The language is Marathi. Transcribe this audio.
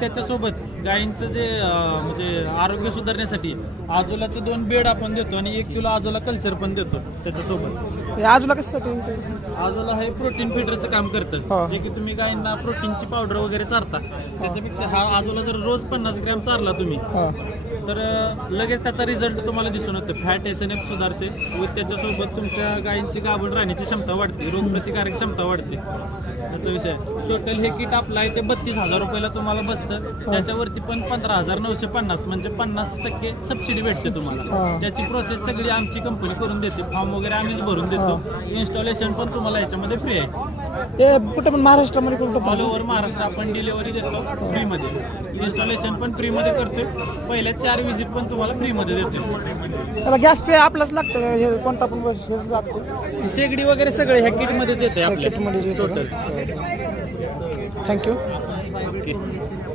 त्याच्यासोबत गायींचं जे अं, म्हणजे आरोग्य सुधारण्यासाठी आजोलाचे दोन बेड आपण देतो आणि एक किलो आजोला कल्चर पण देतो त्याच्यासोबत. हे आजूला कशासाठी आजोला हे प्रोटीन फिडरचं काम हा. करतं जे की तुम्ही गायींना प्रोटीनची पावडर वगैरे चारता. त्याच्यापेक्षा हा आजोला जर रोज पन्नास ग्रॅम चारला तुम्ही हां. तर लगेच त्याचा रिझल्ट तुम्हाला दिसून येतो. फॅट एस एन एफ सुधारते व त्याच्यासोबत तुमच्या गायींची गाभण राहण्याची क्षमता वाढते. रोगप्रतिकारक क्षमता वाढते. त्याचा विषय टोटल हे किट आपलं आहे ते बत्तीस हजार रुपयाला तुम्हाला बसतं. त्याच्यावरती पण पंधरा हजार नऊशे पन्नास म्हणजे पन्नास टक्के सबसिडी भेटते तुम्हाला. त्याची प्रोसेस सगळी आमची कंपनी करून देते. फॉर्म वगैरे आम्हीच भरून देतो. इन्स्टॉलेशन पण तुम्हाला याच्यामध्ये फ्री आहे. हे कुठं पण महाराष्ट्रामध्ये कुठं ऑल ओव्हर महाराष्ट्र आपण डिलिव्हरी देतो फ्रीमध्ये इन्स्टॉलेशन पण फ्रीमध्ये करतोय. पहिल्या चार विजिट पण तुम्हाला फ्रीमध्ये देतोय. त्याला गॅस ते आपलंच लागतं? हे कोणता पण लागतो. शेगडी वगैरे सगळे ह्या किटमध्येच येते आपल्या. किटमध्येच येतं का? Total thank you okay